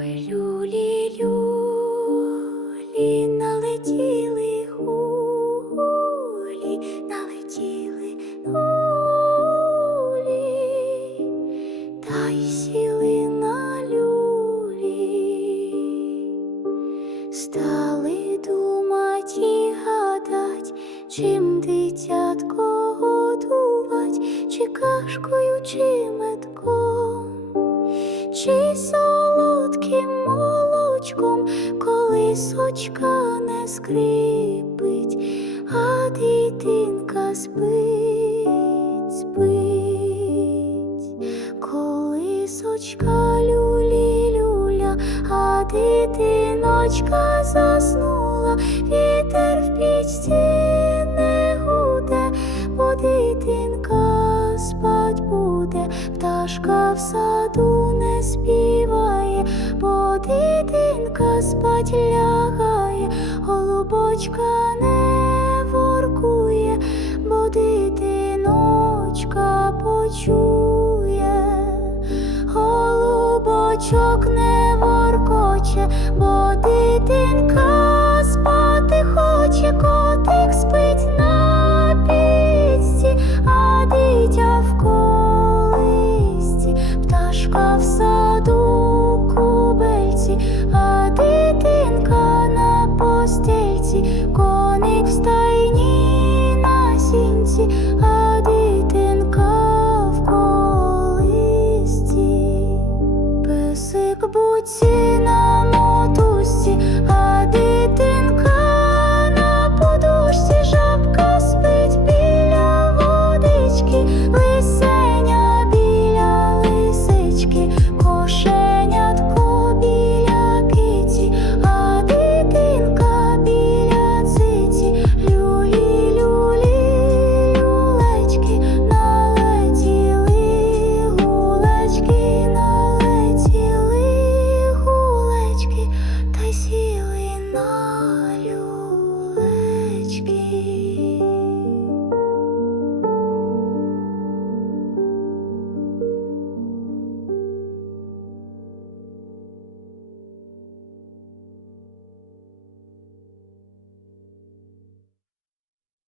Ой, люлі, люлі, налетіли гулі, налетіли нулі, та й сіли на люлі, стали думать і гадать, чим дитятко годувать, чи кашкою, чи метком чи солодким молочком, коли сочка не скрипить, а дитинка спить, спить, коли сочка люлі люля, а дитиночка заснула, вітер в пічці не гуде, бо дитинка спать буде, пташка в саду дитинка спать лягає, голубочка не воркує, бо дитиночка почує, голубочок не воркоче, бо дитинка спати хоче, котик спить на пічці, а дитя в пташка в саду постельці, коник в стайні на сінці, а дитинка в колисці. Песик буці